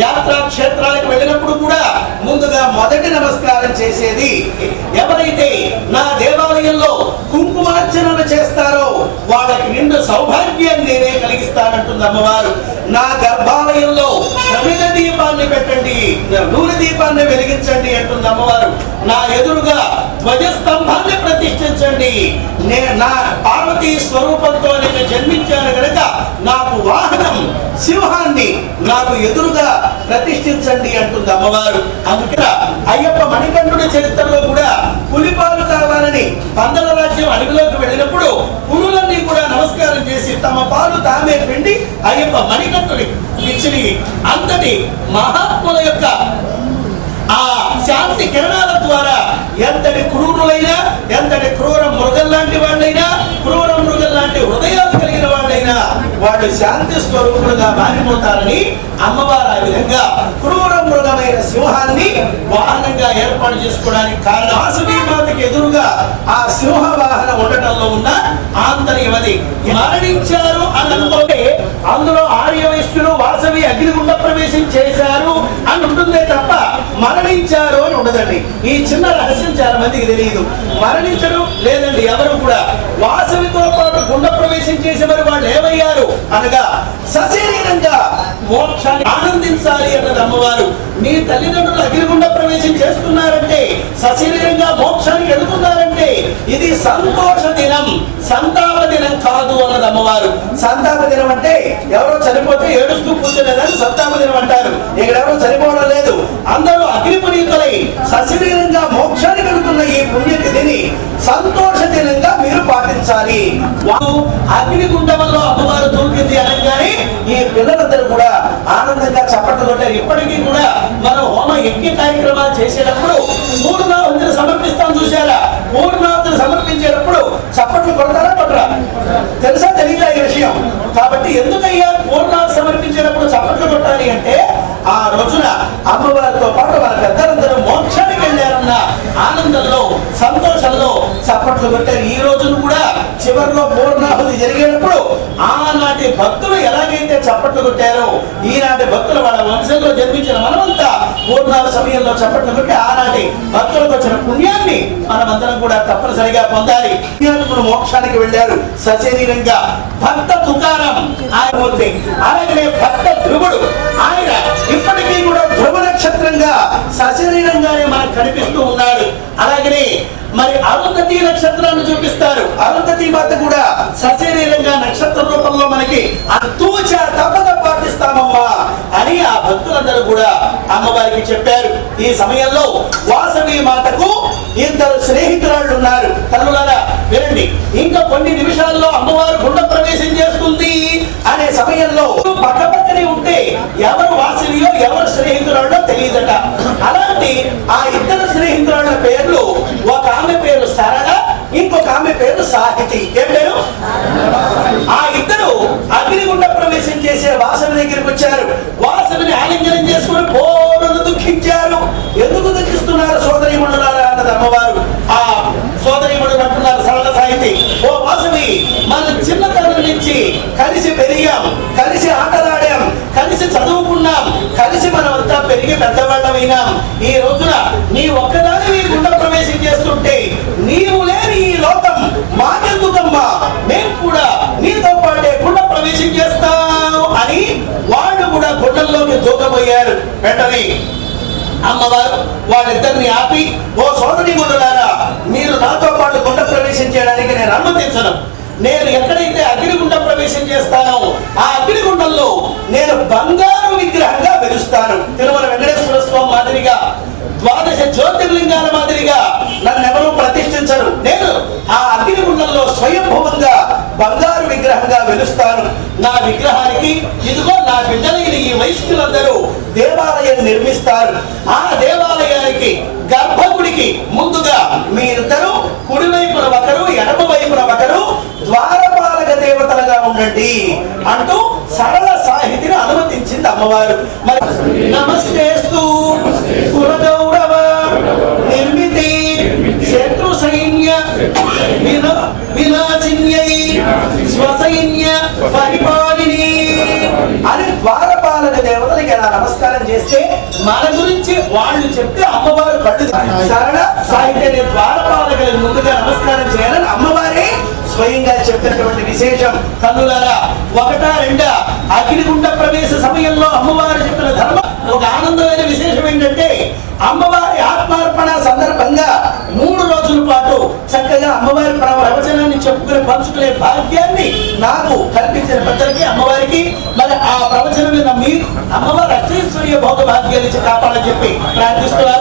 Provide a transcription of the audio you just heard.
యాత్రా క్షేత్రాలకు వెళ్ళినప్పుడు కూడా ముందుగా మొదటి నమస్కారం చేసేది ఎవరైతే నా దేవాలయంలో కుంకుమార్చనలు చేస్తారో వాళ్ళకి నిండు సౌభాగ్యాన్ని నేనే కలిగిస్తానంటుంది అమ్మవారు. నా గర్భాలయంలో ప్రమిద దీపాన్ని పెట్టండి, నూనె దీపాన్ని వెలిగించండి అంటుంది అమ్మవారు. నా ఎదురుగా ధ్వజస్తంభాన్ని ప్రతిష్ఠించండి, నా పార్వతీ స్వరూపంతో నేను జన్మించాను కనుక నాకు వాహనం సింహాన్ని నాకు ఎదురుగా ప్రతిష్ఠించండి అంటుంది అమ్మవారు. అందుకే అయ్యప్ప మణికంఠుడి చరిత్రలో కూడా పులిపాలు కావాలని పందల రాజ్యం అడవిలోకి వెళ్ళినప్పుడు పులులన్నీ కూడా నమస్కారం చేసి తమ పాలు తామే పిండి అయ్యప్ప మణికంఠుడి ఇచ్చి అంతటి మహాత్ముల యొక్క ఆ శాంతి కిరణాల ద్వారా ఎంతటి క్రూరులైనా, ఎంతటి క్రూర మృగం లాంటి వాళ్ళైనా, క్రూర మృగం లాంటి హృదయాలు కలిగిన వాళ్ళైనా వాళ్ళు శాంతి స్వరూపులుగా మారిపోతారని అమ్మవారు ఆ విధంగా క్రూర మృగమైన సింహాన్ని వాహనంగా ఏర్పాటు చేసుకోవడానికి కారణం వాసవి మాతకి ఎదురుగా ఆ సింహ వాహనం ఉండటంలో ఉన్న ఆంతర్యమది. మరణించారు అని అనుకుంటే అందులో ఆర్యవైశ్యులు వాసవి అగ్నిగుండ ప్రవేశం చేశారు అని ఉంటుందే తప్ప మరణించారు అని ఉండదండి. ఈ చిన్న రహస్యం చాలా మందికి తెలియదు. మరణించడం లేదండి ఎవరు కూడా. వాసవితో పాటు గుండ ప్రవేశం చేసే మరి వాళ్ళు ఏమయ్యారు అనగా సశరీరంగా మోక్షాన్ని ఆనందించాలి అన్నది అమ్మవారు. మీ తల్లిదండ్రులు అగ్నిగుండ ప్రవేశం చేస్తున్నారంటే, సశరీరంగా మోక్షానికి వెళుతున్నారంటే ఇది సంతోష దినం, సంతాప దినం కాదు అన్నది అమ్మవారు. సంతాప దినం అంటే ఎవరో చనిపోతే ఏడుస్తూ కూర్చోలేదని సంతాప దినం అంటారు. ఇక్కడ ఎవరో చనిపోవడం లేదు, అందరూ అగ్నిపునీతులై సశరీరంగా మోక్షానికి వెళుతున్న ఈ పుణ్యతిథిని సంతోష దినంగా మీరు పాటించాలి. అగ్నిగుండంలో అమ్మవారు దూకింది అనగానే ఈ పిల్లలందరూ కూడా ఆనందంగా చప్పట్లు కొట్టారు. ఇప్పటికీ కూడా మనం హోమ యజ్ఞ కార్యక్రమాలు చేసేటప్పుడు పూర్ణాహుతిని సమర్పిస్తాం చూసారా? పూర్ణాహుతిని సమర్పించేటప్పుడు చప్పట్లు కొడతారా కొట్టరా? తెలుసా తెలియదా ఈ విషయం? కాబట్టి ఎందుకయ్యా పూర్ణాహుతి సమర్పించేటప్పుడు చప్పట్లు కొట్టాలి అంటే ఆ రోజున అమ్మవారితో పాటు మన పెద్దలందరూ మోక్షానికి వెళ్ళారన్న ఆనందంలో, సంతోషంలో చప్పట్లు కొట్టారు. ఈ రోజును కూడా చివరిలో పూర్ణాహుతి జరిగేటప్పుడు ఆనాటి భక్తులు ఎలాగైతే చప్పట్లు కొట్టారో ఈనాటి భక్తులు వాళ్ళ వంశంలో జన్మించిన మనమంతా పూర్ణాహుతి సమయంలో చప్పట్లు కొట్టి ఆనాటి భక్తులకు వచ్చిన పుణ్యాన్ని మనమందరం కూడా తప్పనిసరిగా పొందాలి. పుణ్యాత్ములు మోక్షానికి వెళ్ళారు సశరీరంగా. భక్త తుకారం ఆయన మూర్తి, అలాగనే భక్త ధ్రువుడు ఆయన ఇప్పటికీ కూడా ధ్రువ నక్షత్రంగా సశరీరంగానే మనకు కనిపిస్తూ ఉన్నాడు. అలాగనే మరి అరుంధతి నక్షత్రాన్ని చూపిస్తారు. అరుంధతి మాత కూడా సశరీరంగా నక్షత్ర రూపంలో మనకి తూచ తప్పక పాటిస్తామమ్మా అని ఆ భక్తులందరూ కూడా అమ్మవారికి చెప్పారు. ఈ సమయంలో వాసవి మాతకు ఇద్దరు స్నేహితురాళ్ళు ఉన్నారు. తల్లులారా వినండి, ఇంకా కొన్ని నిమిషాల్లో అమ్మవారు గుండ ప్రవేశం చేస్తుంది అనే సమయంలో పక్కపక్కనే ఉంటే ఎవరు వాసవియో ఎవరు స్నేహితురాళ్ళో తెలియదట. అలాంటి ఆ ఇద్దరు స్నేహితురాళ్ళ పేర్లు, ఒక ఆమె పేరు సరళ, ఇంకొక ఆమె పేరు సాహితి. ఏం పేరు? ఆ ఇద్దరు అగ్నిగుండ ప్రవేశం చేసే వాసవి దగ్గరికి వచ్చారు. వాసవిని ఆలింగనం చేసుకుని బోరును దుఃఖించారు. ఎందుకు దుఃఖిస్తున్నారు సోదరీమణులారా అన్నది అమ్మవారు. ఆ సోదరీమణులు అంటున్నారు సరళ సాహితి, ఓ వాసవి, మనం చిన్నతనం నుంచి కలిసి పెరిగాం, కలిసి ఆటలాడాం, కలిసి చదువుకున్నాం, కలిసి మనమంతా పెరిగి పెద్దవాళ్ళమైనాం. ఈ రోజున నీ ఒక్కదాని గుండ ప్రవేశం చేస్తుంటే నీవు లేని ఈ లోకం మాకెందుకమ్మా, మేము కూడా నీతో పాటే గుండ ప్రవేశం చేస్తాం అని వాళ్ళు కూడా గుండెల్లోకి దూకబోయారు. వెంటనే అమ్మవారు వాళ్ళిద్దరిని ఆపి, ఓ సోదరీమణులారా, మీరు నాతో పాటు గుండ ప్రవేశం చేయడానికి నేను అనుమతించను. నేను ఎక్కడైతే అగ్నిగుండ ప్రవేశం చేస్తానో ఆ అగ్నిగుండంలో నేను బంగారు విగ్రహంగా వెలుస్తాను. తిరుమల వెంకటేశ్వర స్వామి మాదిరిగా, ద్వాదశ జ్యోతిర్లింగాల మాదిరిగా నన్నెవరూ ప్రతిష్ఠించరు. నేను ఆ అగ్నిగుండంలో స్వయంభవంగా బంగారు విగ్రహంగా వెలుస్తాను. నా విగ్రహానికి ఇదిగో నా బిడ్డలైన ఈ వైశ్యులందరూ దేవాలయం నిర్మిస్తారు. ఆ దేవాలయానికి గర్భగుడికి ముందుగా మీరిద్దరూ కుడివైపున ఒకరు, ఎడమ వైపున ఒకరు ద్వారపాలక దేవతలుగా ఉండండి అంటూ సరళ సాహితిని అనుమతించింది అమ్మవారు. మరి నమస్తేస్తు కులగౌరవ నిర్మితి శత్రు సైన్య వినాశిన్యై స్వసైన్య పరిపాలిని అని ద్వారపాలక దేవతలకి నా నమస్కారం నమస్కారం చేస్తే మన గురించి వాళ్ళు చెప్తే అమ్మవారు కళ్ళు సరళ సాహిత్య ద్వారపాలకులకు ముందుగా నమస్కారం చేయాలని అమ్మవారే స్వయంగా చెప్పినటువంటి విశేషం. కన్నులారా, ఒకటా రెండా అగ్నిగుండ ప్రవేశ సమయంలో అమ్మవారు చెప్పిన ధర్మం ఒక ఆనందమైన విశేషం ఏంటంటే అమ్మవారి ఆత్మార్పణ సందర్భంగా 3 రోజుల పాటు చక్కగా అమ్మవారి ప్రవచనాన్ని చెప్పుకునే పంచుకునే భాగ్యాన్ని నాకు కల్పించిన పెద్దలకి అమ్మవారికి మరి ఆ ప్రవచనం మీద మీరు అమ్మవారి అక్షేశ్వర్య భోగ భాగ్యాన్ని కాపాడని చెప్పి ప్రార్థిస్తున్నారు.